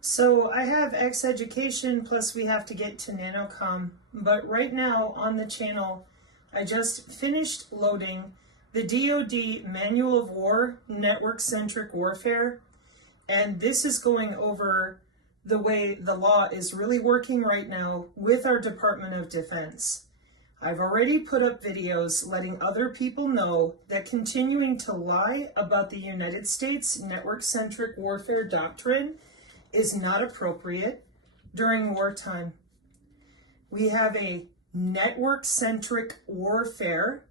So I have X education, plus we have to get to nanocom, but right now on the channel, I just finished loading the DoD Manual of War, Network-Centric Warfare, and this is going over the way the law is really working right now with our Department of Defense. I've already put up videos letting other people know that continuing to lie about the United States network-centric warfare doctrine is not appropriate during wartime. We have a network-centric warfare,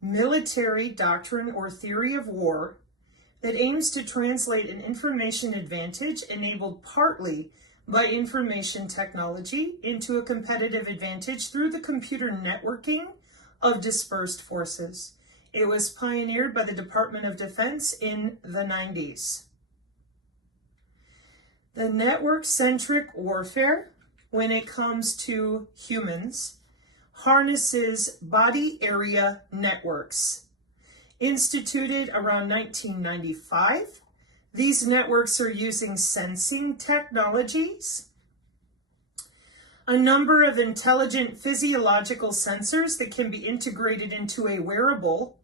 military doctrine or theory of war that aims to translate an information advantage enabled partly by information technology into a competitive advantage through the computer networking of dispersed forces. It was pioneered by the Department of Defense in the 90s. The network-centric warfare, when it comes to humans, harnesses body area networks. Instituted around 1995, these networks are using sensing technologies, a number of intelligent physiological sensors that can be integrated into a wearable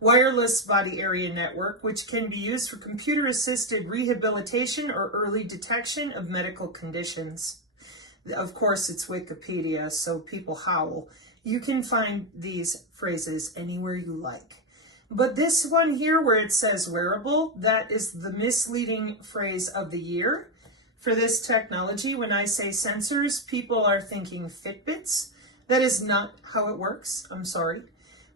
wireless body area network, which can be used for computer-assisted rehabilitation or early detection of medical conditions. Of course, it's Wikipedia, so people howl. You can find these phrases anywhere you like. But this one here where it says wearable, that is the misleading phrase of the year for this technology. When I say sensors, people are thinking Fitbits. That is not how it works. I'm sorry.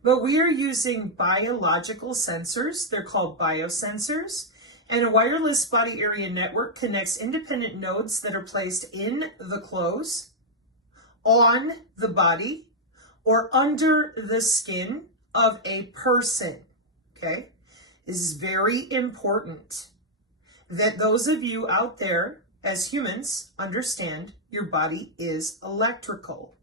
But we are using biological sensors. They're called biosensors. And a wireless body area network connects independent nodes that are placed in the clothes, on the body, or under the skin of a person. Okay? This is very important that those of you out there as humans understand your body is electrical.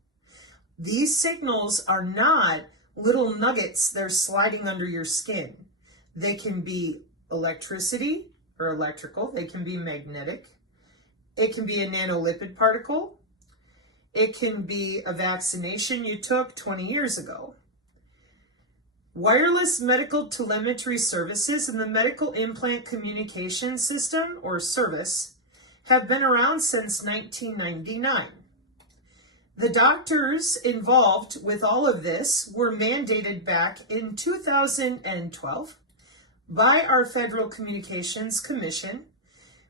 These signals are not little nuggets that are sliding under your skin. They can be electricity or electrical. They can be magnetic. It can be a nanolipid particle. It can be a vaccination you took 20 years ago. Wireless medical telemetry services and the medical implant communication system or service have been around since 1999. The doctors involved with all of this were mandated back in 2012 by our Federal Communications Commission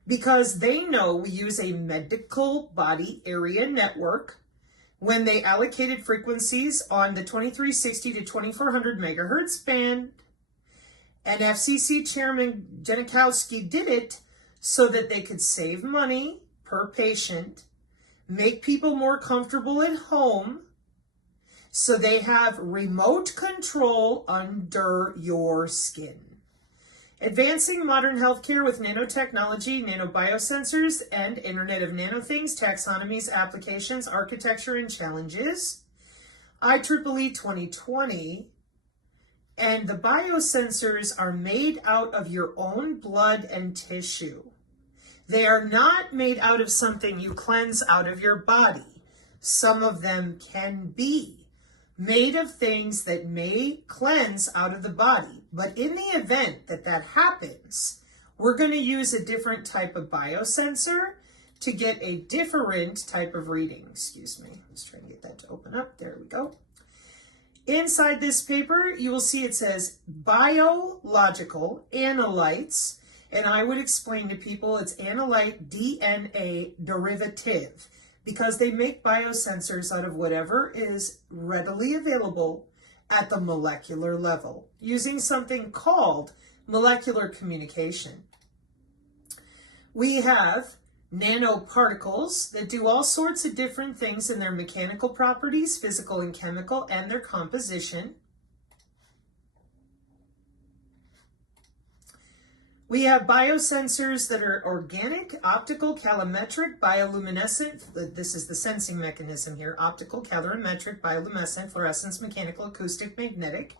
because they know we use a medical body area network when they allocated frequencies on the 2360 to 2400 megahertz band. And FCC Chairman Janikowski did it so that they could save money per patient, make people more comfortable at home, so they have remote control under your skin. Advancing modern healthcare with nanotechnology, nanobiosensors, and Internet of Nanothings, taxonomies, applications, architecture, and challenges. IEEE 2020. And the biosensors are made out of your own blood and tissue. They are not made out of something you cleanse out of your body. Some of them can be made of things that may cleanse out of the body. But in the event that that happens, we're going to use a different type of biosensor to get a different type of reading. Excuse me. Let's try and get that to open up. There we go. Inside this paper, you will see it says biological analytes. And I would explain to people it's analyte DNA derivative because they make biosensors out of whatever is readily available at the molecular level using something called molecular communication. We have nanoparticles that do all sorts of different things in their mechanical properties, physical and chemical, and their composition. We have biosensors that are organic, optical, calorimetric, bioluminescent. This is the sensing mechanism here. Optical, calorimetric, bioluminescent, fluorescence, mechanical, acoustic, magnetic.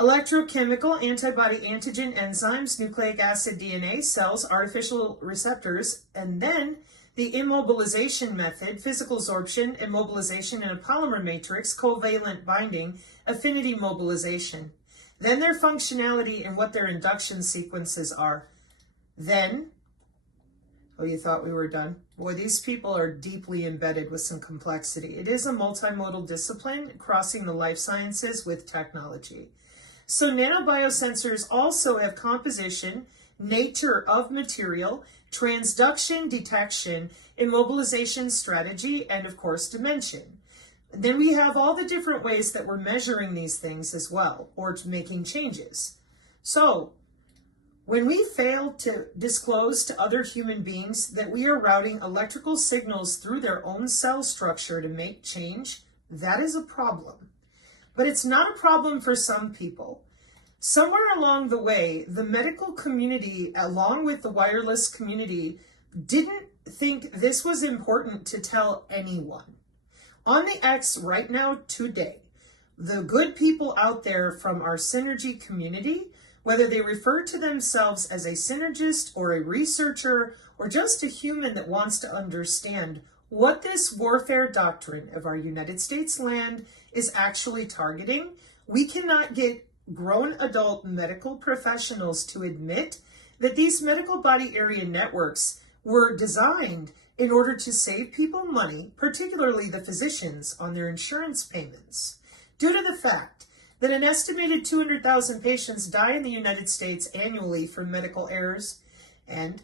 Electrochemical, antibody, antigen, enzymes, nucleic acid, DNA, cells, artificial receptors, and then the immobilization method, physical absorption, immobilization in a polymer matrix, covalent binding, affinity mobilization. Then their functionality and what their induction sequences are. Then, oh, you thought we were done? Boy, these people are deeply embedded with some complexity. It is a multimodal discipline crossing the life sciences with technology. So nanobiosensors also have composition, nature of material, transduction, detection, immobilization strategy, and of course dimension. Then we have all the different ways that we're measuring these things as well, or making changes. So when we fail to disclose to other human beings that we are routing electrical signals through their own cell structure to make change, that is a problem. But it's not a problem for some people. Somewhere along the way, the medical community, along with the wireless community, didn't think this was important to tell anyone. On the X right now, today, the good people out there from our synergy community, whether they refer to themselves as a synergist or a researcher or just a human that wants to understand what this warfare doctrine of our United States land is actually targeting, we cannot get grown adult medical professionals to admit that these medical body area networks were designed in order to save people money, particularly the physicians, on their insurance payments, due to the fact that an estimated 200,000 patients die in the United States annually from medical errors, and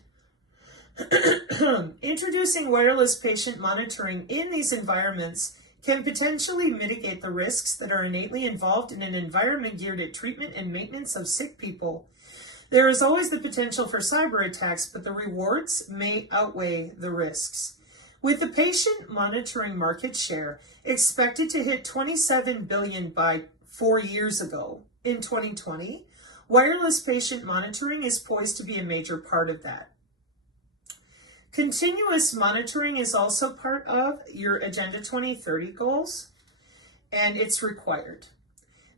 introducing wireless patient monitoring in these environments can potentially mitigate the risks that are innately involved in an environment geared at treatment and maintenance of sick people. There is always the potential for cyber attacks, but the rewards may outweigh the risks. With the patient monitoring market share expected to hit $27 billion by 4 years ago in 2020, wireless patient monitoring is poised to be a major part of that. Continuous monitoring is also part of your Agenda 2030 goals, and it's required.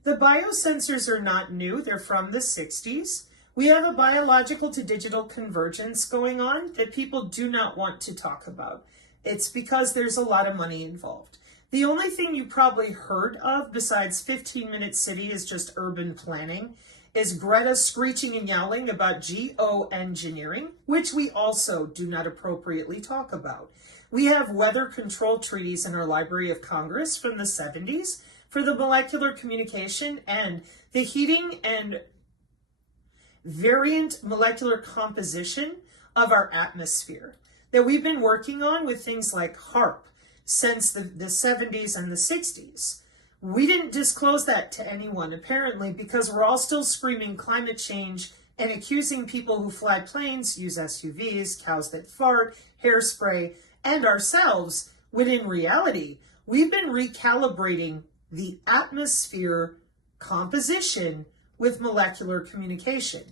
The biosensors are not new, they're from the 60s. We have a biological to digital convergence going on that people do not want to talk about. It's because there's a lot of money involved. The only thing you probably heard of besides 15-minute city is just urban planning is Greta screeching and yelling about geoengineering, which we also do not appropriately talk about. We have weather control treaties in our Library of Congress from the 70s for the molecular communication and the heating and variant molecular composition of our atmosphere that we've been working on with things like HARP since the 70s and the 60s. We didn't disclose that to anyone, apparently, because we're all still screaming climate change and accusing people who fly planes, use SUVs, cows that fart, hairspray, and ourselves, when in reality, we've been recalibrating the atmosphere composition with molecular communication.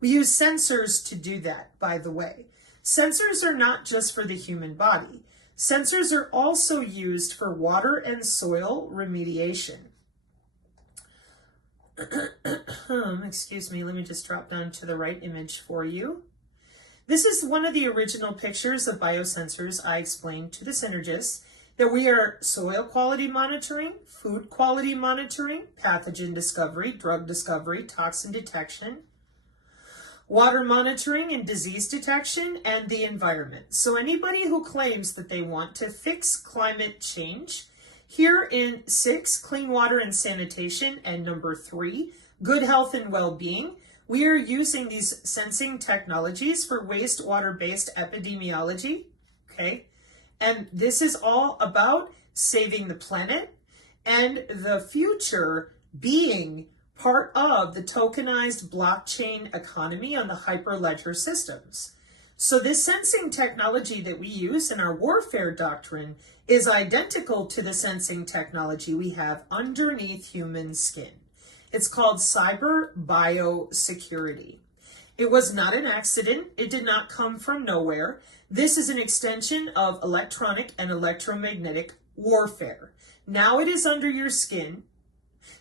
We use sensors to do that, by the way. Sensors are not just for the human body. Sensors are also used for water and soil remediation. Excuse me, let me just drop down to the right image for you. This is one of the original pictures of biosensors I explained to the synergists that we are soil quality monitoring, food quality monitoring, pathogen discovery, drug discovery, toxin detection, water monitoring and disease detection, and the environment. So anybody who claims that they want to fix climate change, here in 6, clean water and sanitation, and number 3, good health and well-being, we are using these sensing technologies for wastewater-based epidemiology, okay? And this is all about saving the planet and the future being part of the tokenized blockchain economy on the hyperledger systems. So this sensing technology that we use in our warfare doctrine is identical to the sensing technology we have underneath human skin. It's called cyber biosecurity. It was not an accident. It did not come from nowhere. This is an extension of electronic and electromagnetic warfare. Now it is under your skin.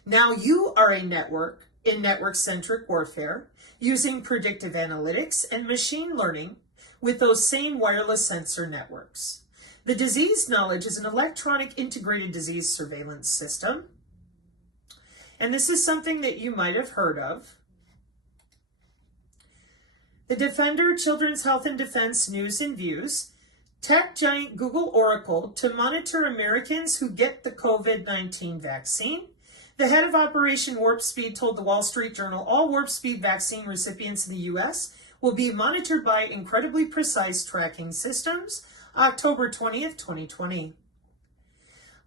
Now you are a network in network-centric warfare using predictive analytics and machine learning with those same wireless sensor networks. The disease knowledge is an electronic integrated disease surveillance system. And this is something that you might have heard of. The Defender Children's Health and Defense News and Views, tech giant Google Oracle to monitor Americans who get the COVID-19 vaccine. The head of Operation Warp Speed told the Wall Street Journal all Warp Speed vaccine recipients in the U.S. will be monitored by incredibly precise tracking systems, October 20th, 2020.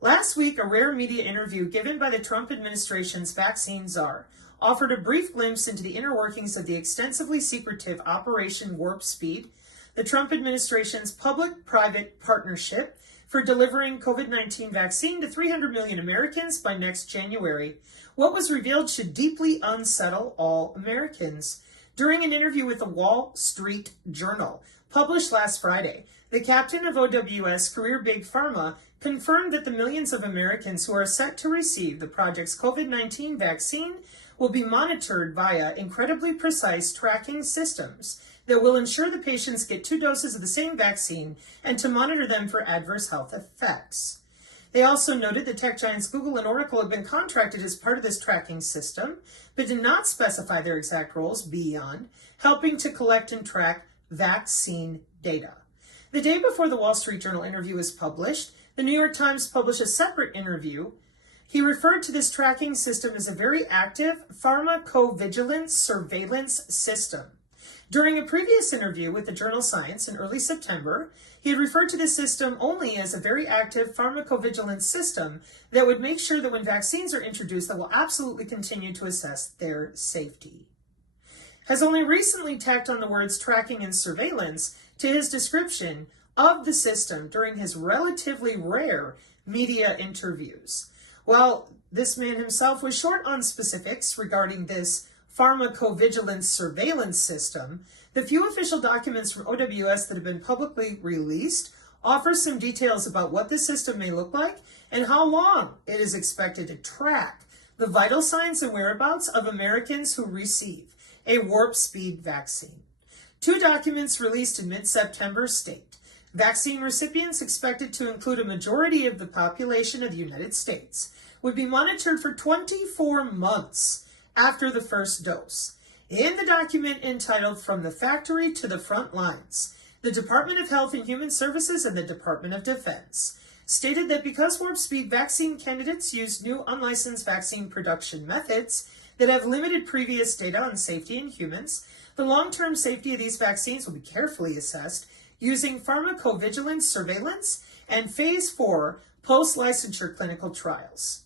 Last week, a rare media interview given by the Trump administration's vaccine czar offered a brief glimpse into the inner workings of the extensively secretive Operation Warp Speed, the Trump administration's public-private partnership for delivering COVID-19 vaccine to 300 million Americans by next January. What was revealed should deeply unsettle all Americans. During an interview with the Wall Street Journal, published last Friday, the captain of OWS Career Big Pharma confirmed that the millions of Americans who are set to receive the project's COVID-19 vaccine will be monitored via incredibly precise tracking systems that will ensure the patients get 2 doses of the same vaccine and to monitor them for adverse health effects. They also noted that tech giants Google and Oracle have been contracted as part of this tracking system, but did not specify their exact roles beyond helping to collect and track vaccine data. The day before the Wall Street Journal interview was published, the New York Times published a separate interview. He referred to this tracking system as a very active pharmacovigilance surveillance system. During a previous interview with the journal Science in early September, he had referred to this system only as a very active pharmacovigilance system that would make sure that when vaccines are introduced, that will absolutely continue to assess their safety. Has only recently tacked on the words tracking and surveillance to his description of the system during his relatively rare media interviews. While this man himself was short on specifics regarding this pharmacovigilance surveillance system, the few official documents from OWS that have been publicly released offer some details about what the system may look like and how long it is expected to track the vital signs and whereabouts of Americans who receive a warp speed vaccine. 2 documents released in mid-September state vaccine recipients, expected to include a majority of the population of the United States, would be monitored for 24 months after the first dose. In the document entitled From the Factory to the Front Lines, the Department of Health and Human Services and the Department of Defense stated that because warp speed vaccine candidates use new unlicensed vaccine production methods that have limited previous data on safety in humans, the long-term safety of these vaccines will be carefully assessed using pharmacovigilance surveillance and Phase 4 post-licensure clinical trials.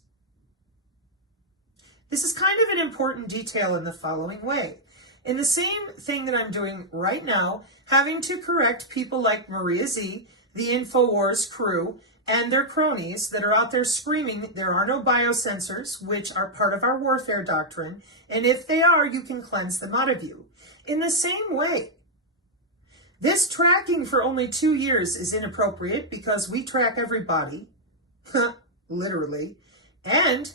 This is kind of an important detail in the following way. In the same thing that I'm doing right now, having to correct people like Maria Z, the InfoWars crew, and their cronies that are out there screaming there are no biosensors, which are part of our warfare doctrine, and if they are, you can cleanse them out of you. In the same way, this tracking for only 2 years is inappropriate because we track everybody, literally, and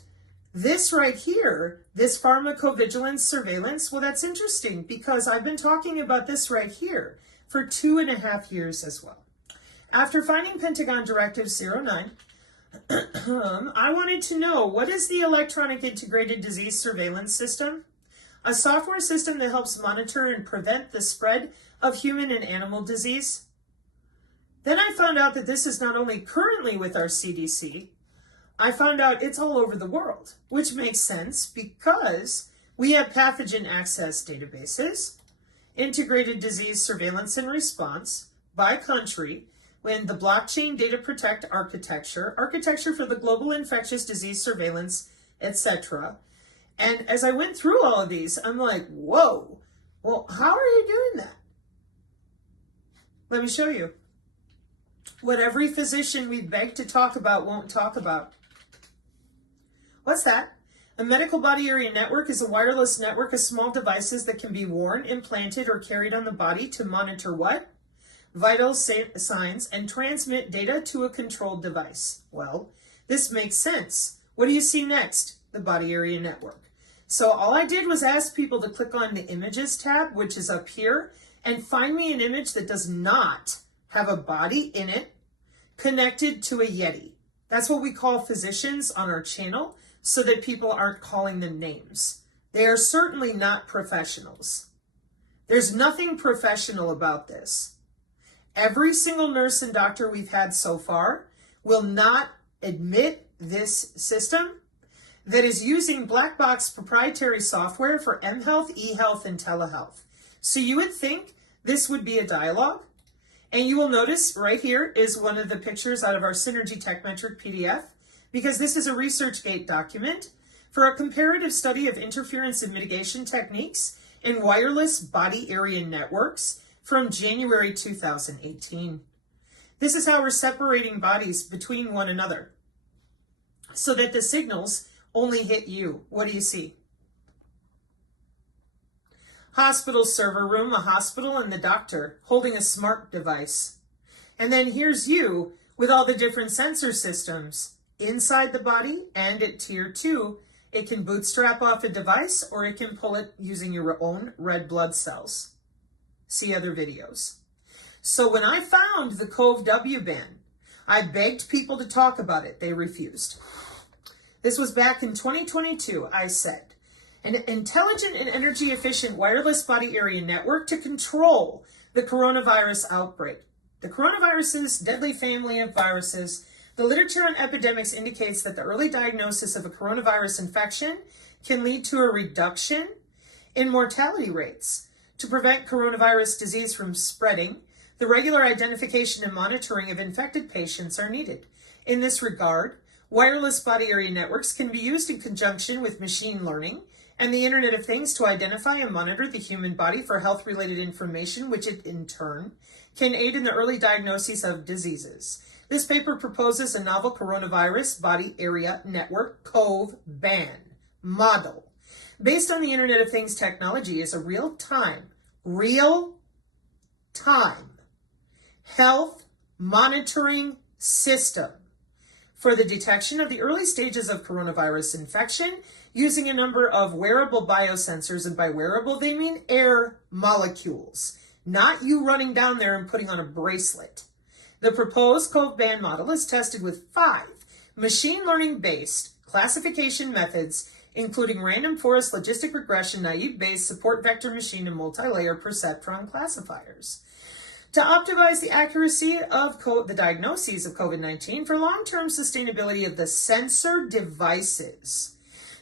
this right here, this pharmacovigilance surveillance, well, that's interesting because I've been talking about this right here for 2.5 years as well. After finding Pentagon Directive 09, I wanted to know, what is the Electronic Integrated Disease Surveillance System? A software system that helps monitor and prevent the spread of human and animal disease. Then I found out that this is not only currently with our CDC, I found out it's all over the world, which makes sense because we have pathogen access databases, integrated disease surveillance and response by country, when the blockchain data protect architecture for the global infectious disease surveillance, etc. And as I went through all of these, I'm like, whoa, well, how are you doing that? Let me show you. What every physician we beg to talk about won't talk about. What's that? A medical body area network is a wireless network of small devices that can be worn, implanted, or carried on the body to monitor what? Vital signs and transmit data to a controlled device. Well, this makes sense. What do you see next? The body area network. So all I did was ask people to click on the Images tab, which is up here, and find me an image that does not have a body in it connected to a Yeti. That's what we call physicians on our channel, so that people aren't calling them names. They are certainly not professionals. There's nothing professional about this. Every single nurse and doctor we've had so far will not admit this system that is using black box proprietary software for mHealth, eHealth, and telehealth. So you would think this would be a dialogue. And you will notice right here is one of the pictures out of our Synergy Tech Metric PDF, because this is a ResearchGate document for a comparative study of interference and mitigation techniques in wireless body area networks from January 2018. This is how we're separating bodies between one another so that the signals only hit you. What do you see? Hospital server room, a hospital, and the doctor holding a smart device. And then here's you with all the different sensor systems inside the body, and at tier 2, it can bootstrap off a device or it can pull it using your own red blood cells. See other videos. So when I found the COVE-W ban, I begged people to talk about it. They refused. This was back in 2022. I said, an intelligent and energy efficient wireless body area network to control the coronavirus outbreak. The coronavirus's deadly family of viruses. The literature on epidemics indicates that the early diagnosis of a coronavirus infection can lead to a reduction in mortality rates. To prevent coronavirus disease from spreading, the regular identification and monitoring of infected patients are needed. In this regard, wireless body area networks can be used in conjunction with machine learning and the Internet of Things to identify and monitor the human body for health-related information, which it, in turn, can aid in the early diagnosis of diseases. This paper proposes a novel coronavirus body area network, COVE-BAN, model. Based on the Internet of Things technology, is a real-time health monitoring system for the detection of the early stages of coronavirus infection using a number of wearable biosensors, and by wearable they mean air molecules, not you running down there and putting on a bracelet. The proposed COVE-BAN model is tested with 5 machine learning-based classification methods, including random forest logistic regression, naive-based support vector machine, and multi-layer perceptron classifiers. To optimize the accuracy of the diagnoses of COVID-19 for long-term sustainability of the sensor devices.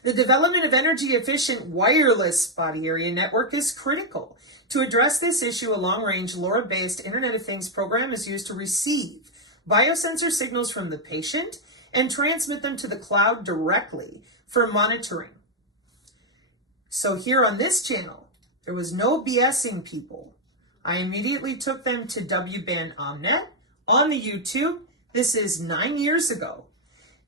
The development of energy-efficient wireless body area network is critical. To address this issue, a long-range LoRa-based Internet of Things program is used to receive biosensor signals from the patient and transmit them to the cloud directly for monitoring. So here on this channel, there was no BSing people. I immediately took them to WBAN Omnet on the YouTube. This is 9 years ago.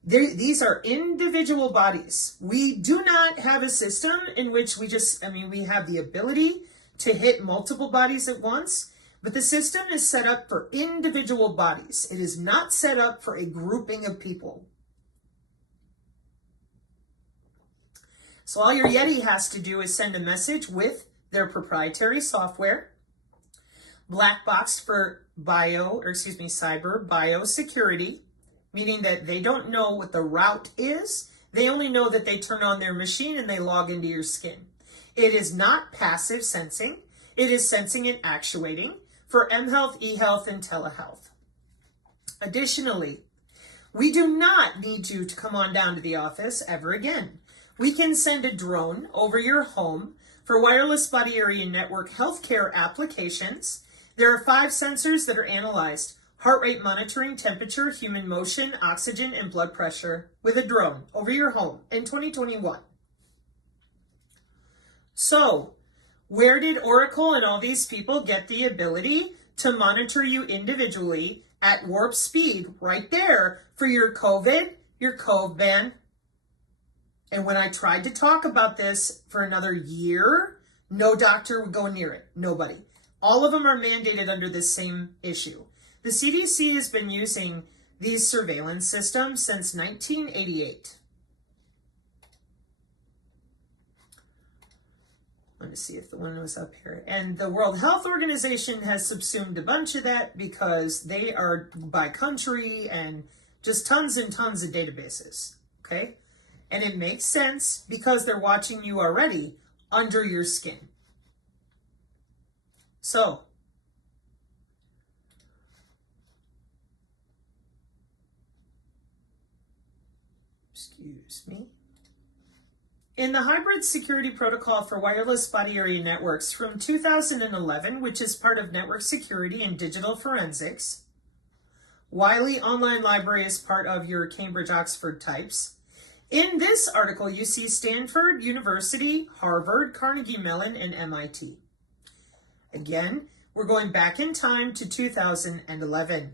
These are individual bodies. We do not have a system in which we have the ability to hit multiple bodies at once, but the system is set up for individual bodies. It is not set up for a grouping of people. So all your Yeti has to do is send a message with their proprietary software, black box for cyber biosecurity, meaning that they don't know what the route is. They only know that they turn on their machine and they log into your skin. It is not passive sensing. It is sensing and actuating for mHealth, eHealth, and telehealth. Additionally, we do not need you to come on down to the office ever again. We can send a drone over your home for wireless body area network healthcare applications. There are 5 sensors that are analyzed: heart rate monitoring, temperature, human motion, oxygen, and blood pressure with a drone over your home in 2021. So, where did Oracle and all these people get the ability to monitor you individually at warp speed right there for your COVID, your COVE-BAN? And when I tried to talk about this for another year, no doctor would go near it. Nobody. All of them are mandated under this same issue. The CDC has been using these surveillance systems since 1988. Let me see if the one was up here. And the World Health Organization has subsumed a bunch of that because they are by country and just tons and tons of databases, okay? And it makes sense because they're watching you already under your skin. So, excuse me. In the Hybrid Security Protocol for Wireless Body Area Networks from 2011, which is part of Network Security and Digital Forensics, Wiley Online Library is part of your Cambridge-Oxford types. In this article, you see Stanford University, Harvard, Carnegie Mellon, and MIT. Again, we're going back in time to 2011.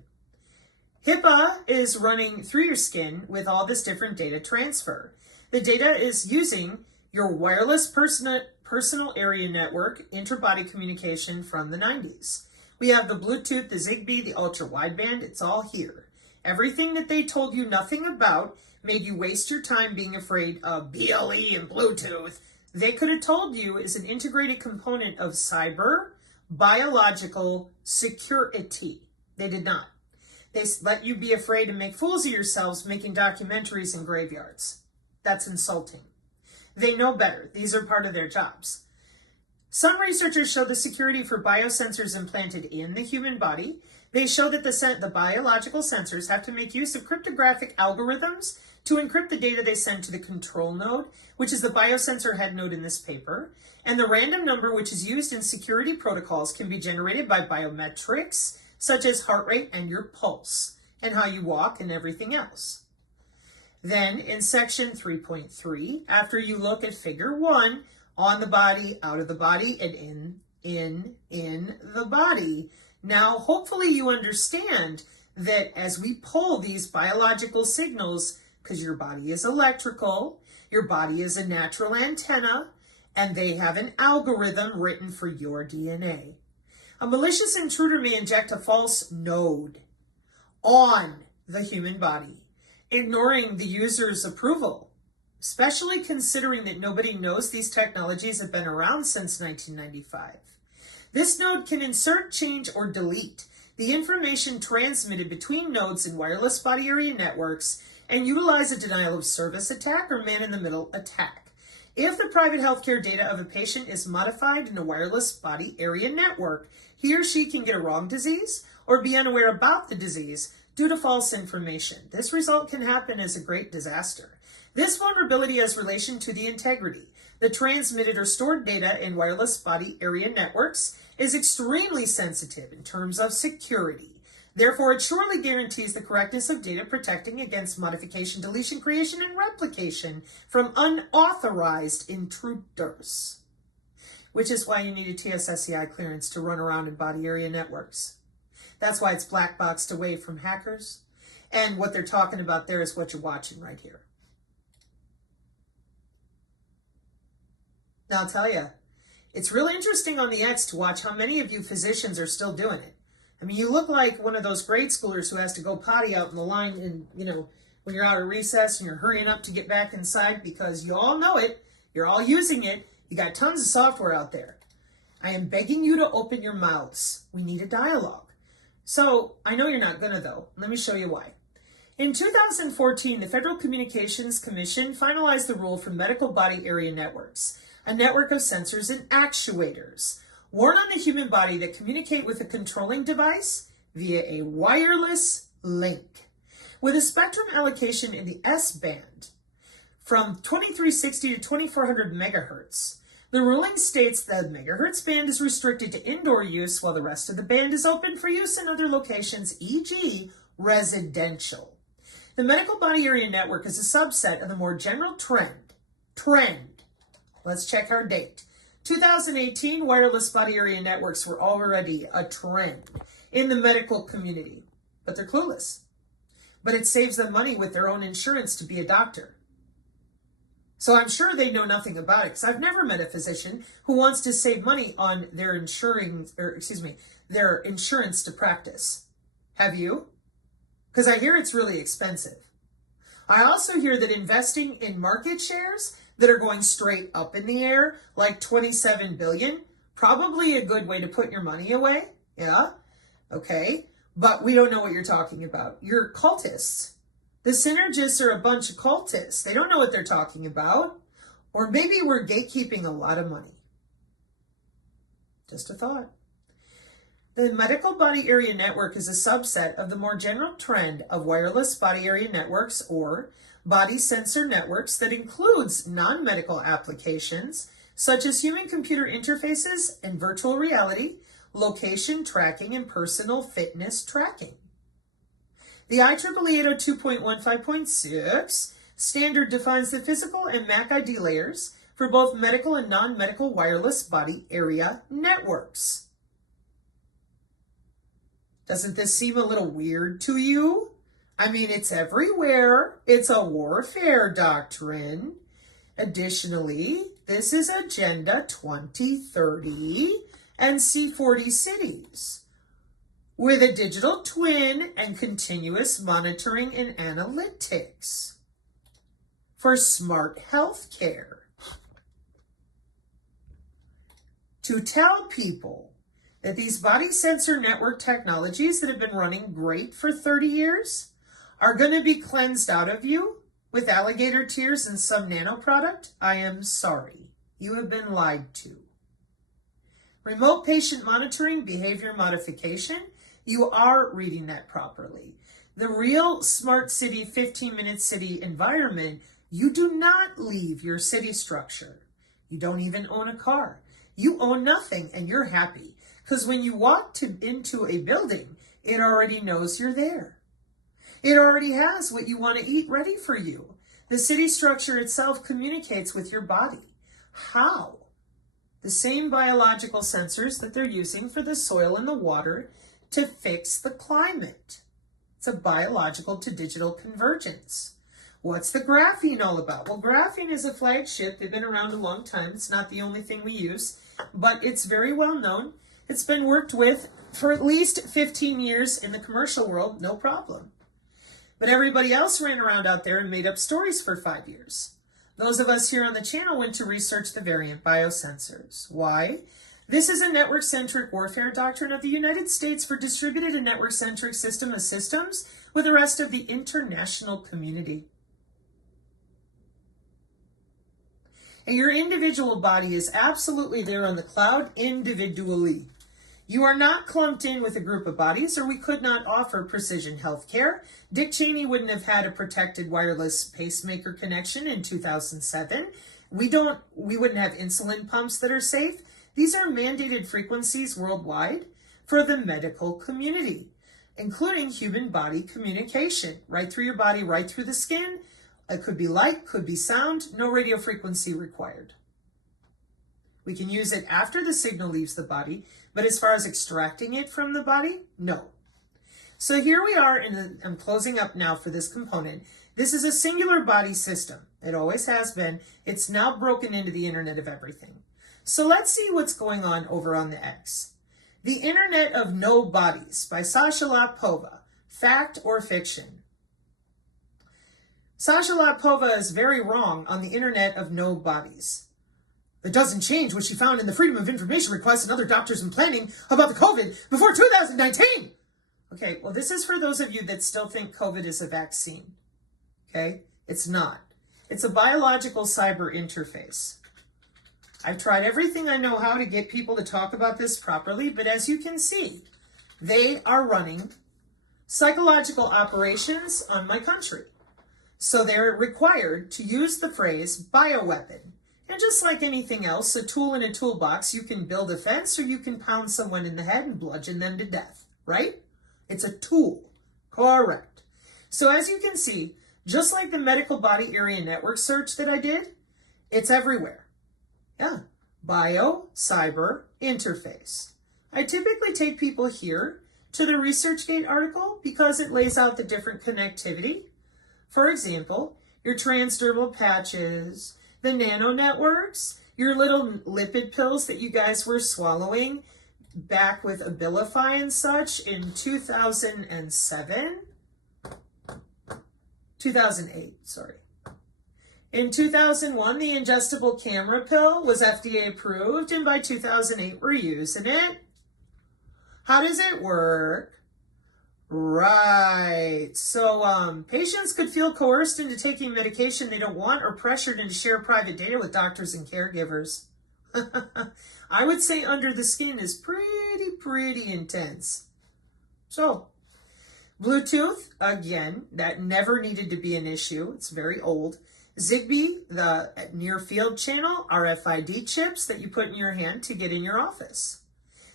HIPAA is running through your skin with all this different data transfer. The data is using your wireless personal area network interbody communication from the 90s. We have the Bluetooth, the Zigbee, the ultra wideband, it's all here. Everything that they told you nothing about made you waste your time being afraid of BLE and Bluetooth. They could have told you is an integrated component of cyber biological security. They did not. They let you be afraid and make fools of yourselves making documentaries in graveyards. That's insulting. They know better. These are part of their jobs. Some researchers show the security for biosensors implanted in the human body. They show that the biological sensors have to make use of cryptographic algorithms to encrypt the data they send to the control node, which is the biosensor head node in this paper. And the random number, which is used in security protocols, can be generated by biometrics, such as heart rate and your pulse, and how you walk and everything else. Then in section 3.3, after you look at figure 1, on the body, out of the body, and in the body, now hopefully you understand that as we pull these biological signals, because your body is electrical, your body is a natural antenna, and they have an algorithm written for your DNA. A malicious intruder may inject a false node on the human body, ignoring the user's approval, especially considering that nobody knows these technologies have been around since 1995. This node can insert, change, or delete the information transmitted between nodes in wireless body area networks and utilize a denial of service attack or man-in-the-middle attack. If the private healthcare data of a patient is modified in a wireless body area network, he or she can get a wrong disease or be unaware about the disease due to false information. This result can happen as a great disaster. This vulnerability has relation to the integrity. The transmitted or stored data in wireless body area networks is extremely sensitive in terms of security. Therefore, it surely guarantees the correctness of data protecting against modification, deletion, creation, and replication from unauthorized intruders, which is why you need a TS/SCI clearance to run around in body area networks. That's why it's black boxed away from hackers. And what they're talking about there is what you're watching right here. Now, I'll tell you, it's really interesting on the X to watch how many of you physicians are still doing it. I mean, you look like one of those grade schoolers who has to go potty out in the line and, when you're out of recess and you're hurrying up to get back inside because you all know it, you're all using it, you got tons of software out there. I am begging you to open your mouths. We need a dialogue. So, I know you're not gonna though. Let me show you why. In 2014, the Federal Communications Commission finalized the rule for medical body area networks, a network of sensors and actuators worn on the human body that communicate with a controlling device via a wireless link. With a spectrum allocation in the S-band from 2360 to 2400 megahertz, the ruling states that the megahertz band is restricted to indoor use while the rest of the band is open for use in other locations, e.g. residential. The medical body area network is a subset of the more general trend. Let's check our date. 2018, wireless body area networks were already a trend in the medical community, but they're clueless. But it saves them money with their own insurance to be a doctor. So I'm sure they know nothing about it because I've never met a physician who wants to save money on their insurance to practice. Have you? Because I hear it's really expensive. I also hear that investing in market shares that are going straight up in the air, like 27 billion. Probably a good way to put your money away. Yeah. Okay. But we don't know what you're talking about. You're cultists. The synergists are a bunch of cultists. They don't know what they're talking about. Or maybe we're gatekeeping a lot of money. Just a thought. The medical body area network is a subset of the more general trend of wireless body area networks or body sensor networks that includes non-medical applications such as human-computer interfaces and virtual reality, location tracking, and personal fitness tracking. The IEEE 802.15.6 standard defines the physical and MAC ID layers for both medical and non-medical wireless body area networks. Doesn't this seem a little weird to you? I mean, it's everywhere. It's a warfare doctrine. Additionally, this is Agenda 2030 and C40 cities with a digital twin and continuous monitoring and analytics for smart healthcare. To tell people that these body sensor network technologies that have been running great for 30 years are going to be cleansed out of you with alligator tears and some nano product, I am sorry. You have been lied to. Remote patient monitoring, behavior modification, you are reading that properly. The real smart city, 15-minute city environment, you do not leave your city structure. You don't even own a car. You own nothing and you're happy. Because when you walk into a building, it already knows you're there. It already has what you want to eat ready for you. The city structure itself communicates with your body. How? The same biological sensors that they're using for the soil and the water to fix the climate. It's a biological to digital convergence. What's the graphene all about? Well, graphene is a flagship. They've been around a long time. It's not the only thing we use, but it's very well known. It's been worked with for at least 15 years in the commercial world, no problem. But everybody else ran around out there and made up stories for 5 years. Those of us here on the channel went to research the variant biosensors. Why? This is a network-centric warfare doctrine of the United States for distributed and network-centric system of systems with the rest of the international community. And your individual body is absolutely there on the cloud individually. You are not clumped in with a group of bodies, or we could not offer precision health care. Dick Cheney wouldn't have had a protected wireless pacemaker connection in 2007. We wouldn't have insulin pumps that are safe. These are mandated frequencies worldwide for the medical community, including human body communication, right through your body, right through the skin. It could be light, could be sound, no radio frequency required. We can use it after the signal leaves the body, but as far as extracting it from the body, no. So here we are, and I'm closing up now for this component. This is a singular body system. It always has been. It's now broken into the Internet of Everything. So let's see what's going on over on the X. The Internet of No Bodies by Sasha Lapova. Fact or fiction? Sasha Lapova is very wrong on the Internet of No Bodies. It doesn't change what she found in the Freedom of Information request and other doctors in planning about the COVID before 2019. Okay, well, this is for those of you that still think COVID is a vaccine. Okay, it's not. It's a biological cyber interface. I've tried everything I know how to get people to talk about this properly, but as you can see, they are running psychological operations on my country. So they're required to use the phrase bioweapon. And just like anything else, a tool in a toolbox, you can build a fence or you can pound someone in the head and bludgeon them to death, right? It's a tool. Correct. So as you can see, just like the medical body area network search that I did, it's everywhere. Yeah. Bio, cyber, interface. I typically take people here to the ResearchGate article because it lays out the different connectivity. For example, your transdermal patches, the nano networks, your little lipid pills that you guys were swallowing back with Abilify and such in 2008, sorry. In 2001, the ingestible camera pill was FDA approved, and by 2008, we're using it. How does it work? Right. So patients could feel coerced into taking medication they don't want or pressured into share private data with doctors and caregivers. I would say under the skin is pretty intense. So, Bluetooth, again, that never needed to be an issue. It's very old. Zigbee, the near field channel, RFID chips that you put in your hand to get in your office.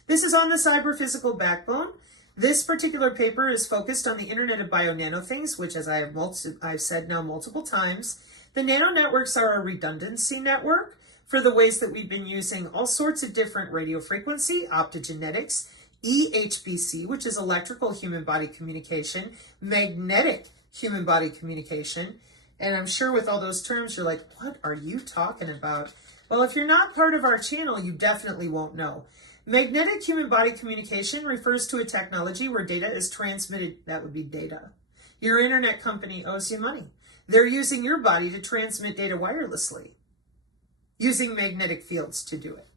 This is on the cyber-physical backbone. This particular paper is focused on the Internet of Bio-Nano Things, which, as I've said now multiple times, the nano networks are a redundancy network for the ways that we've been using all sorts of different radio frequency, optogenetics, EHBC, which is electrical human body communication, magnetic human body communication. And I'm sure with all those terms, you're like, what are you talking about? Well, if you're not part of our channel, you definitely won't know. Magnetic human body communication refers to a technology where data is transmitted. That would be data. Your internet company owes you money. They're using your body to transmit data wirelessly, using magnetic fields to do it.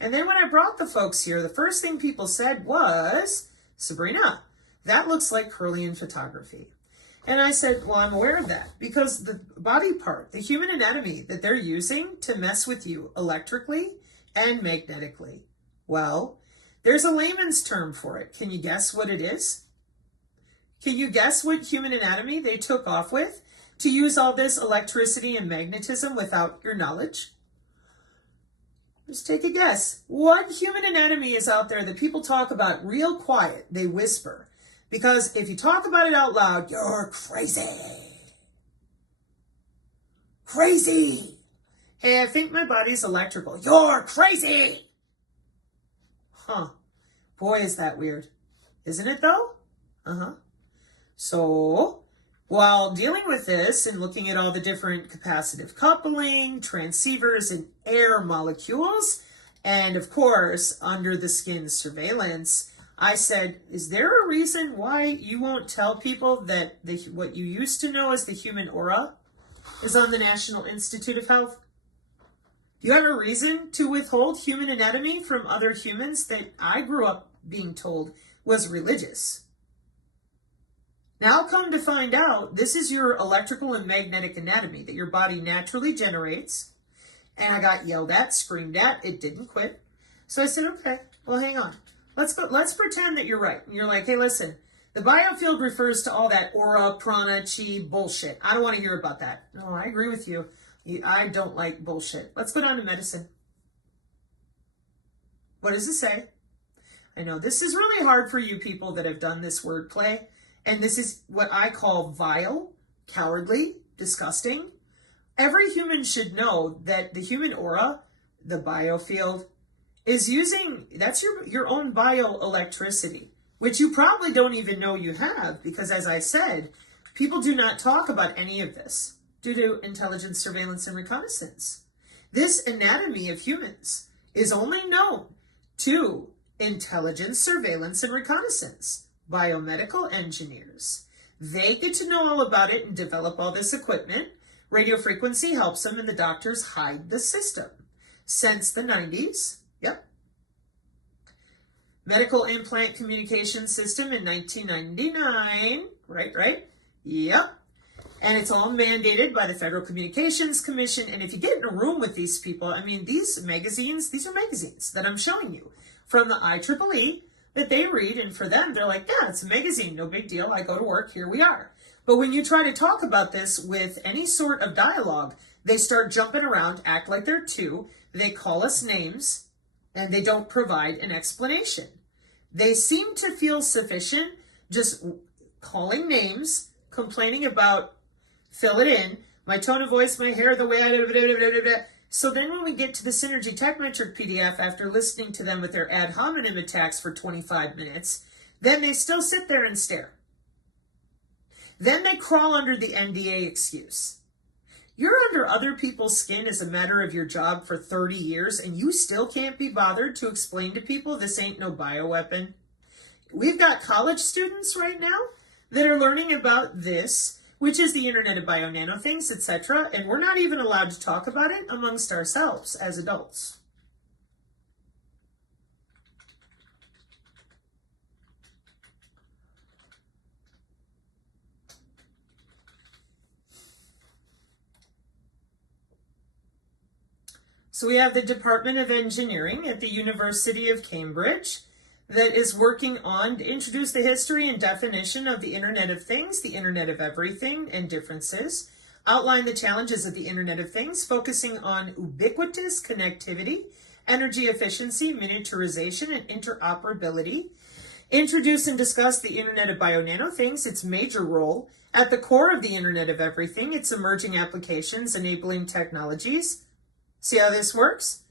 And then when I brought the folks here, the first thing people said was, Sabrina, that looks like Kirlian photography. And I said, well, I'm aware of that because the body part, the human anatomy that they're using to mess with you electrically and magnetically. Well, there's a layman's term for it. Can you guess what it is? Can you guess what human anatomy they took off with to use all this electricity and magnetism without your knowledge? Just take a guess. What human anatomy is out there that people talk about real quiet? They whisper. Because if you talk about it out loud, you're crazy. Crazy. Hey, I think my body's electrical. You're crazy. Huh. Boy, is that weird. Isn't it though? So, while dealing with this and looking at all the different capacitive coupling, transceivers, and air molecules, and of course, under the skin surveillance, I said, is there a reason why you won't tell people that what you used to know as the human aura is on the National Institute of Health? Do you have a reason to withhold human anatomy from other humans that I grew up being told was religious? Now come to find out, this is your electrical and magnetic anatomy that your body naturally generates. And I got yelled at, screamed at, it didn't quit. So I said, okay, well, hang on. Let's pretend that you're right. And you're like, hey, listen, the biofield refers to all that aura, prana, chi bullshit. I don't want to hear about that. No, I agree with you. I don't like bullshit. Let's go down to medicine. What does it say? I know this is really hard for you people that have done this wordplay. And this is what I call vile, cowardly, disgusting. Every human should know that the human aura, the biofield, is using, that's your own bioelectricity, which you probably don't even know you have because, as I said, people do not talk about any of this due to intelligence, surveillance, and reconnaissance. This anatomy of humans is only known to intelligence, surveillance, and reconnaissance. Biomedical engineers. They get to know all about it and develop all this equipment. Radio frequency helps them and the doctors hide the system. Since the 90s, yep. Medical implant communication system in 1999, right? Yep. And it's all mandated by the Federal Communications Commission. And if you get in a room with these people, I mean, these are magazines that I'm showing you from the IEEE, that they read, and for them, they're like, yeah, it's a magazine, no big deal. I go to work, here we are. But when you try to talk about this with any sort of dialogue, they start jumping around, act like they're two, they call us names, and they don't provide an explanation. They seem to feel sufficient just calling names, complaining about, fill it in, my tone of voice, my hair, the way I... So then when we get to the Synergy Tech Metric PDF, after listening to them with their ad hominem attacks for 25 minutes, then they still sit there and stare. Then they crawl under the NDA excuse. You're under other people's skin as a matter of your job for 30 years, and you still can't be bothered to explain to people this ain't no bioweapon. We've got college students right now that are learning about this which is the Internet of Bio-Nano Things, etc., and we're not even allowed to talk about it amongst ourselves as adults. So we have the Department of Engineering at the University of Cambridge that is working on to introduce the history and definition of the Internet of Things, the Internet of Everything, and differences, outline the challenges of the Internet of Things, focusing on ubiquitous connectivity, energy efficiency, miniaturization, and interoperability, introduce and discuss the Internet of Bio-Nano Things, its major role at the core of the Internet of Everything, its emerging applications, enabling technologies. See how this works?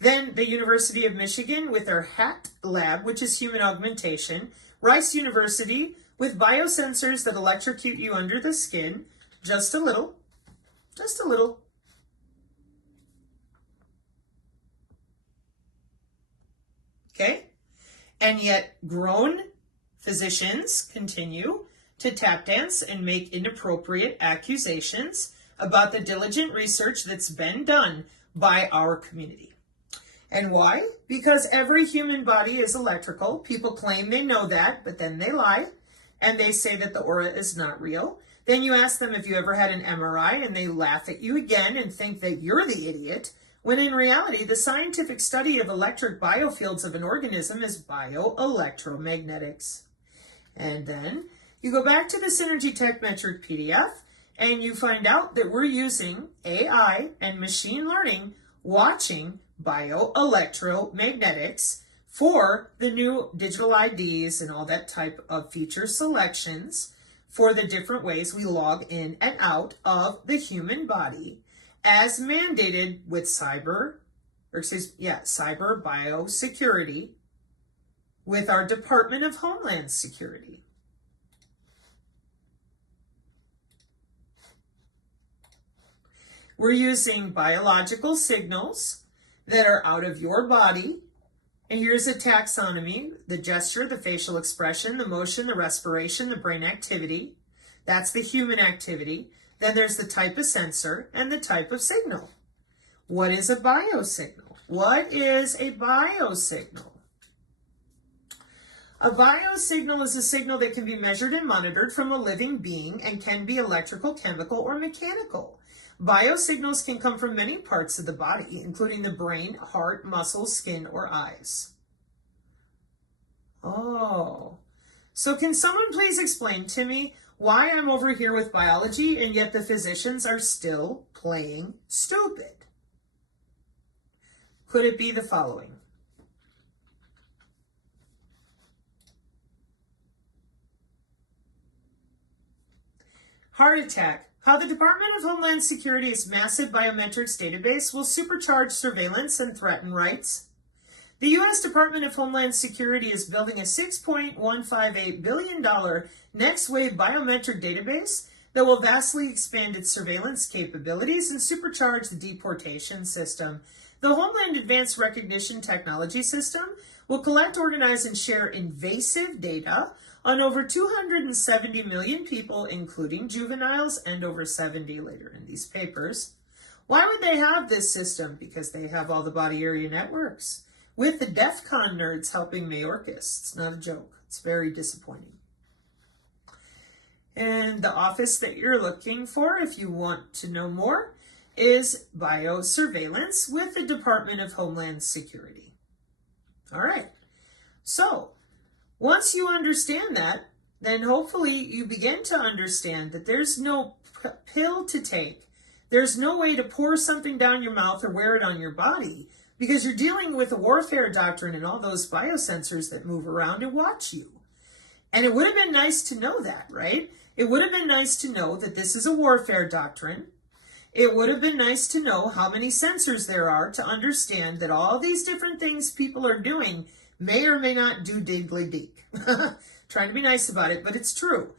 Then the University of Michigan with their HAT lab, which is human augmentation. Rice University with biosensors that electrocute you under the skin. Just a little. Just a little. Okay? And yet grown physicians continue to tap dance and make inappropriate accusations about the diligent research that's been done by our community. And why? Because every human body is electrical. People claim they know that, but then they lie, and they say that the aura is not real. Then you ask them if you ever had an MRI, and they laugh at you again and think that you're the idiot, when in reality, the scientific study of electric biofields of an organism is bioelectromagnetics. And then you go back to the Synergy Tech Metric PDF, and you find out that we're using AI and machine learning watching bioelectromagnetics for the new digital IDs and all that type of feature selections for the different ways we log in and out of the human body as mandated with cyber biosecurity with our Department of Homeland Security. We're using biological signals that are out of your body. And here's a taxonomy: the gesture, the facial expression, the motion, the respiration, the brain activity. That's the human activity. Then there's the type of sensor and the type of signal. What is a biosignal? What is a biosignal? A biosignal is a signal that can be measured and monitored from a living being and can be electrical, chemical, or mechanical. Biosignals can come from many parts of the body, including the brain, heart, muscles, skin, or eyes. Oh, so can someone please explain to me why I'm over here with biology and yet the physicians are still playing stupid? Could it be the following? Heart attack. How the Department of Homeland Security's massive biometrics database will supercharge surveillance and threaten rights. The U.S. Department of Homeland Security is building a $6.158 billion next wave biometric database that will vastly expand its surveillance capabilities and supercharge the deportation system. The Homeland Advanced Recognition Technology System will collect, organize, and share invasive data on over 270 million people, including juveniles, and over 70 later in these papers. Why would they have this system? Because they have all the body area networks, with the DEF CON nerds helping Mayorkas. It's not a joke. It's very disappointing. And the office that you're looking for, if you want to know more, is biosurveillance with the Department of Homeland Security. All right. So once you understand that, then hopefully you begin to understand that there's no pill to take. There's no way to pour something down your mouth or wear it on your body, because you're dealing with a warfare doctrine and all those biosensors that move around and watch you. And it would have been nice to know that, right? It would have been nice to know that this is a warfare doctrine. It would have been nice to know how many sensors there are to understand that all these different things people are doing may or may not do diddly-deek. Trying to be nice about it, but it's true.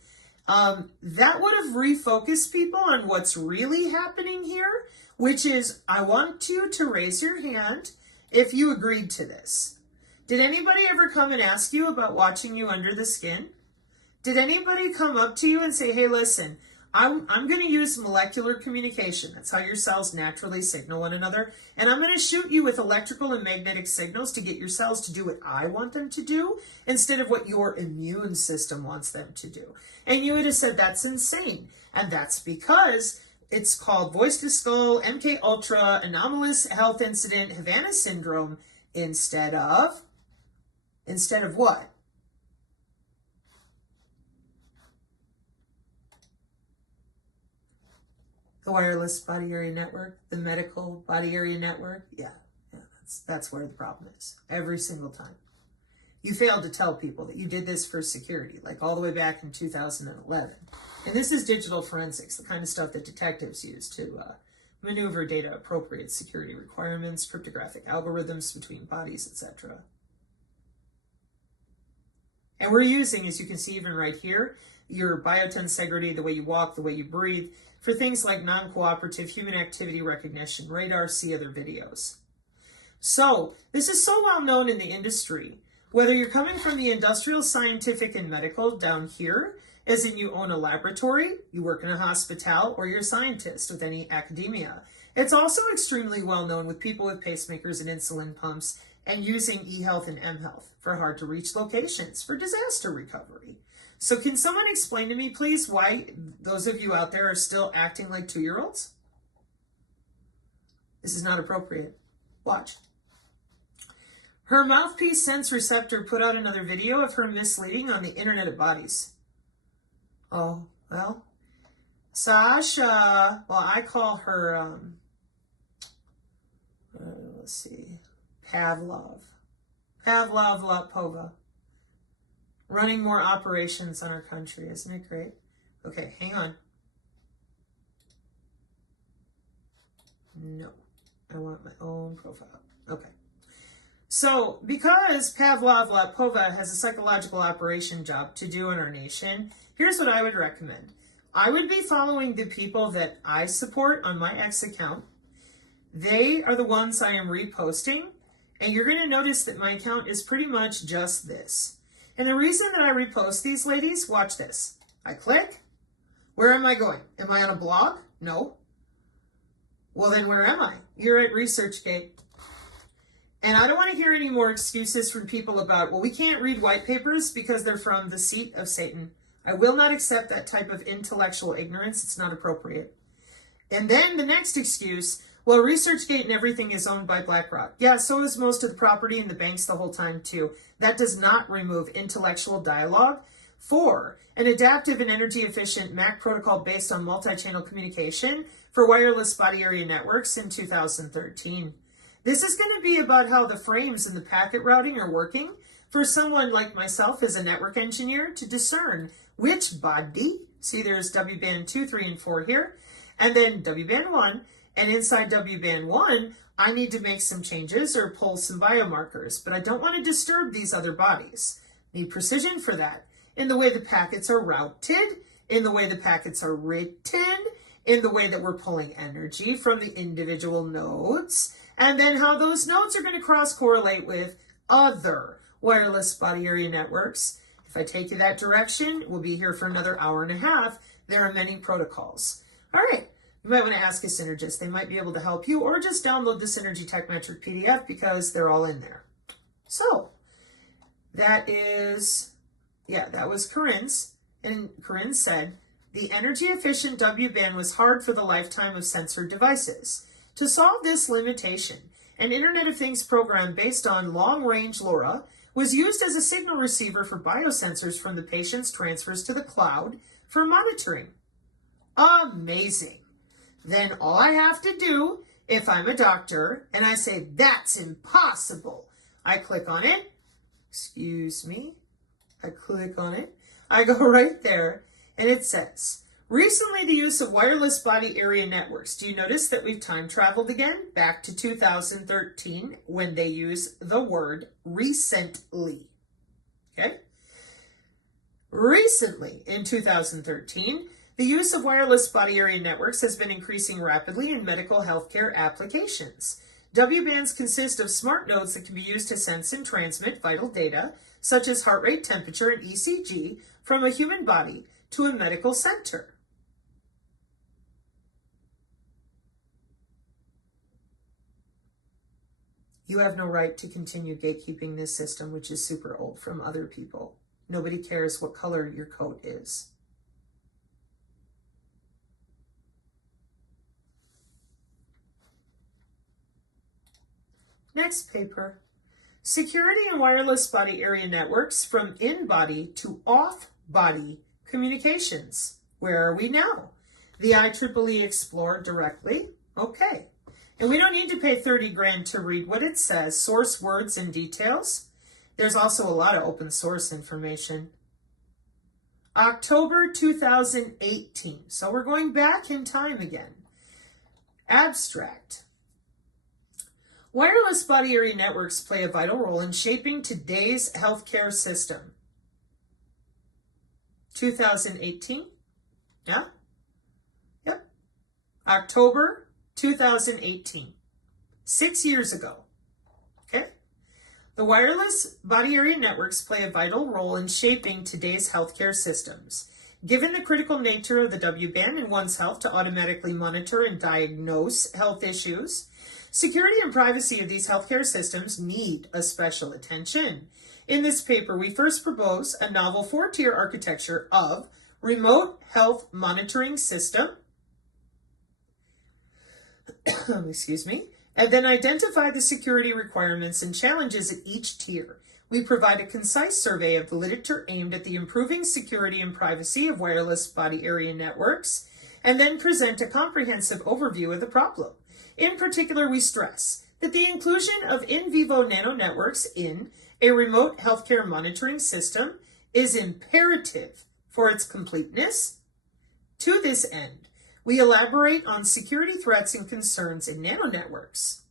That would have refocused people on what's really happening here, which is, I want you to raise your hand if you agreed to this. Did anybody ever come and ask you about watching you under the skin? Did anybody come up to you and say, hey, listen, I'm going to use molecular communication. That's how your cells naturally signal one another. And I'm going to shoot you with electrical and magnetic signals to get your cells to do what I want them to do instead of what your immune system wants them to do. And you would have said that's insane. And that's because it's called voice to skull, MK Ultra, anomalous health incident, Havana syndrome, instead of what? The wireless body area network, the medical body area network. Yeah, that's where the problem is. Every single time. You failed to tell people that you did this for security, like all the way back in 2011. And this is digital forensics, the kind of stuff that detectives use to maneuver data appropriate security requirements, cryptographic algorithms between bodies, etc. And we're using, as you can see even right here, your biotensegrity, the way you walk, the way you breathe, for things like non-cooperative human activity recognition, radar, see other videos. So this is so well known in the industry, whether you're coming from the industrial, scientific, and medical down here, as in you own a laboratory, you work in a hospital, or you're a scientist with any academia. It's also extremely well known with people with pacemakers and insulin pumps and using eHealth and mHealth for hard to reach locations for disaster recovery. So can someone explain to me, please, why those of you out there are still acting like 2-year-olds? This is not appropriate. Watch. Her mouthpiece sense receptor put out another video of her misleading on the Internet of Bodies. Oh, well, Sasha, well, I call her, let's see, Pavlov-Lapova. Running more operations on our country. Isn't it great? Okay, hang on. No, I want my own profile. Okay. So, because Pavlov-Lapova has a psychological operation job to do in our nation, here's what I would recommend. I would be following the people that I support on my X account. They are the ones I am reposting, and you're going to notice that my account is pretty much just this. And the reason that I repost these ladies, watch this. I click. Where am I going? Am I on a blog? No. Well, then where am I? You're at ResearchGate. And I don't want to hear any more excuses from people about, well, we can't read white papers because they're from the seat of Satan. I will not accept that type of intellectual ignorance. It's not appropriate. And then the next excuse, well, ResearchGate and everything is owned by BlackRock. Yeah, so is most of the property and the banks the whole time too. That does not remove intellectual dialogue. 4, an adaptive and energy efficient MAC protocol based on multi-channel communication for wireless body area networks in 2013. This is going to be about how the frames and the packet routing are working for someone like myself as a network engineer to discern which body, see there's WBand 2, 3, and 4 here, and then WBand 1, and inside WBand 1, I need to make some changes or pull some biomarkers, but I don't want to disturb these other bodies. Need precision for that. In the way the packets are routed, in the way the packets are written, in the way that we're pulling energy from the individual nodes, and then how those nodes are going to cross-correlate with other wireless body area networks. If I take you that direction, we'll be here for another hour and a half. There are many protocols. All right. You might want to ask a synergist. They might be able to help you, or just download the Synergy Tech Metric PDF because they're all in there. So that was Corinne's. And Corinne said, the energy efficient W-band was hard for the lifetime of censored devices. To solve this limitation, an Internet of Things program based on long-range LoRa was used as a signal receiver for biosensors from the patient's transfers to the cloud for monitoring. Amazing. Then all I have to do, if I'm a doctor, and I say, that's impossible, I click on it. Excuse me. I click on it. I go right there, and it says, recently the use of wireless body area networks. Do you notice that we've time traveled again back to 2013 when they use the word recently? Okay? Recently, in 2013, the use of wireless body area networks has been increasing rapidly in medical healthcare applications. W-bands consist of smart nodes that can be used to sense and transmit vital data, such as heart rate, temperature, and ECG, from a human body to a medical center. You have no right to continue gatekeeping this system, which is super old, from other people. Nobody cares what color your coat is. Next paper. Security in wireless body area networks from in-body to off-body communications. Where are we now? The IEEE Explore directly. Okay. And we don't need to pay 30 grand to read what it says, source words and details. There's also a lot of open source information. October 2018. So we're going back in time again. Abstract. Wireless body area networks play a vital role in shaping today's healthcare system. 2018. Yeah? Yep. October 2018. 6 years ago. Okay? The wireless body area networks play a vital role in shaping today's healthcare systems. Given the critical nature of the W-band in one's health to automatically monitor and diagnose health issues, security and privacy of these healthcare systems need a special attention. In this paper, we first propose a novel 4-tier architecture of remote health monitoring system, excuse me, and then identify the security requirements and challenges at each tier. We provide a concise survey of the literature aimed at the improving security and privacy of wireless body area networks, and then present a comprehensive overview of the problem. In particular, we stress that the inclusion of in vivo nano networks in a remote healthcare monitoring system is imperative for its completeness. To this end, we elaborate on security threats and concerns in nanonetworks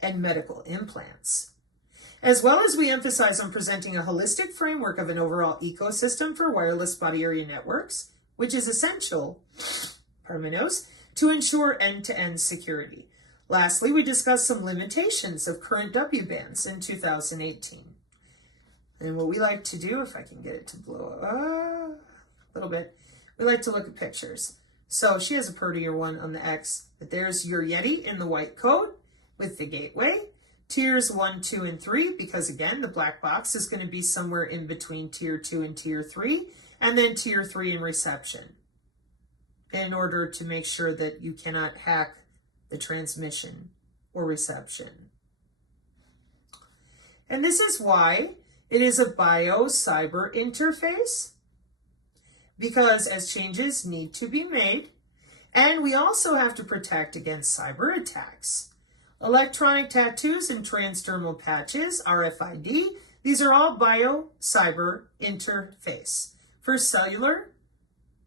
and medical implants, as well as we emphasize on presenting a holistic framework of an overall ecosystem for wireless body area networks, which is essential, to ensure end-to-end security. Lastly, we discuss some limitations of current W-bands in 2018. And what we like to do, if I can get it to blow up a little bit, we like to look at pictures. So she has a prettier one on the X, but there's your Yeti in the white coat with the gateway. Tiers 1, 2, and 3, because again, the black box is going to be somewhere in between tier 2 and tier 3, and then tier 3 in reception, in order to make sure that you cannot hack the transmission or reception. And this is why it is a bio-cyber interface, because as changes need to be made, and we also have to protect against cyber attacks. Electronic tattoos and transdermal patches, RFID, these are all bio-cyber interface for cellular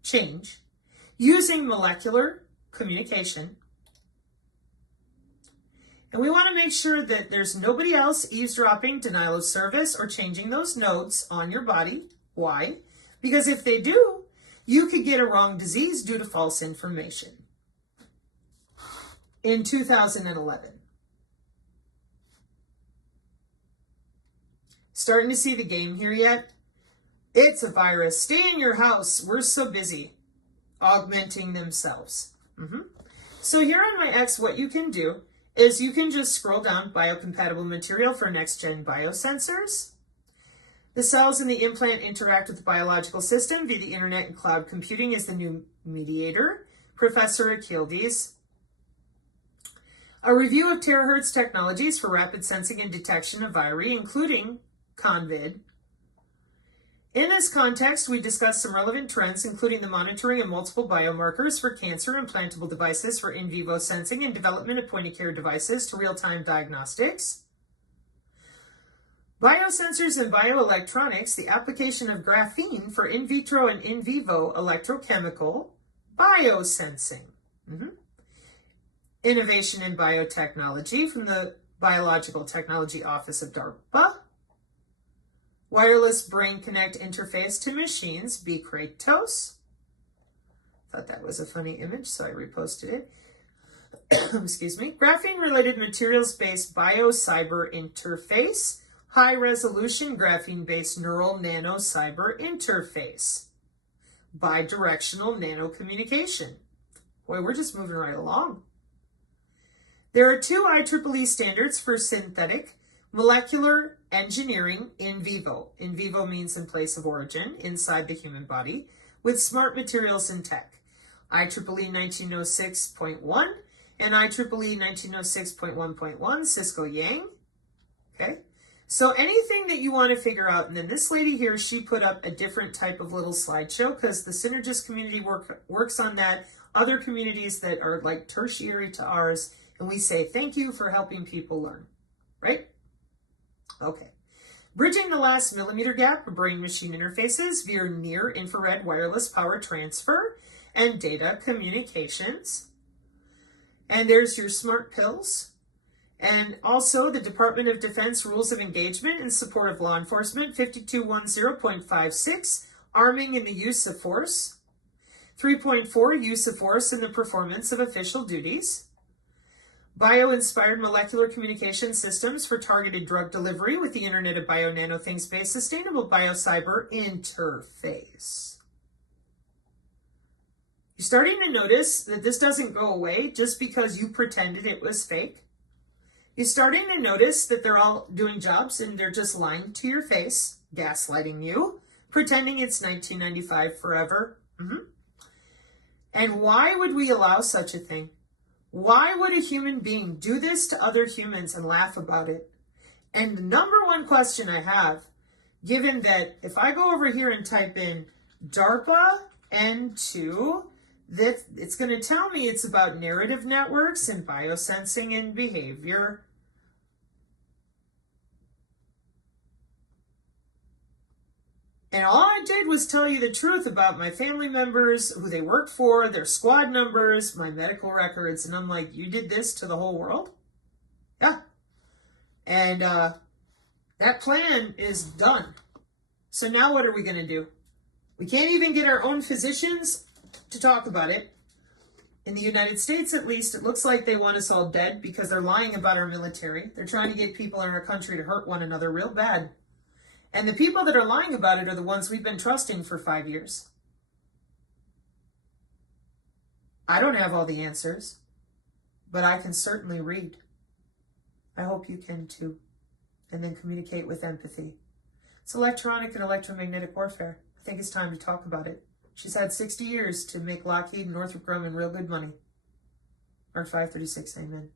change using molecular communication. And we want to make sure that there's nobody else eavesdropping, denial of service, or changing those nodes on your body. Why? Because if they do, you could get a wrong disease due to false information. In 2011. Starting to see the game here yet? It's a virus. Stay in your house. We're so busy augmenting themselves. So here on my X, what you can do is you can just scroll down biocompatible material for next-gen biosensors. The cells in the implant interact with the biological system via the internet, and cloud computing is the new mediator. Professor Achildes. A review of terahertz technologies for rapid sensing and detection of viri, including COVID. In this context, we discuss some relevant trends, including the monitoring of multiple biomarkers for cancer, implantable devices for in vivo sensing, and development of point-of-care devices to real-time diagnostics. Biosensors and bioelectronics, the application of graphene for in vitro and in vivo electrochemical biosensing. Innovation in biotechnology from the Biological Technology Office of DARPA. Wireless Brain Connect interface to machines, B. Kratos. Thought that was a funny image, so I reposted it. Excuse me. Graphene-related materials-based bio-cyber interface. High-resolution graphene-based neural nano-cyber interface. Bidirectional nano communication. Boy, we're just moving right along. There are two IEEE standards for synthetic molecular engineering in vivo. In vivo means in place of origin, inside the human body, with smart materials and tech. IEEE 1906.1 and IEEE 1906.1.1, Cisco Yang. Okay, so anything that you want to figure out, and then this lady here, she put up a different type of little slideshow because the Synergist community works on that. Other communities that are like tertiary to ours, and we say thank you for helping people learn, right? Okay. Bridging the last millimeter gap of brain-machine interfaces via near-infrared wireless power transfer and data communications. And there's your smart pills. And also the Department of Defense Rules of Engagement in support of law enforcement, 5210.56, arming in the use of force. 3.4, use of force in the performance of official duties. Bio-inspired molecular communication systems for targeted drug delivery with the Internet of Bio Nano Things-based sustainable bio-cyber interface. You're starting to notice that this doesn't go away just because you pretended it was fake. You're starting to notice that they're all doing jobs and they're just lying to your face, gaslighting you, pretending it's 1995 forever. And why would we allow such a thing? Why would a human being do this to other humans and laugh about it? And the number one question I have, given that if I go over here and type in DARPA N2, that it's going to tell me it's about narrative networks and biosensing and behavior. And all I did was tell you the truth about my family members, who they worked for, their squad numbers, my medical records. And I'm like, you did this to the whole world? Yeah. And that plan is done. So now what are we going to do? We can't even get our own physicians to talk about it. In the United States, at least, it looks like they want us all dead because they're lying about our military. They're trying to get people in our country to hurt one another real bad. And the people that are lying about it are the ones we've been trusting for 5 years. I don't have all the answers, but I can certainly read. I hope you can too. And then communicate with empathy. It's electronic and electromagnetic warfare. I think it's time to talk about it. She's had 60 years to make Lockheed and Northrop Grumman real good money. Mark 5:36, amen.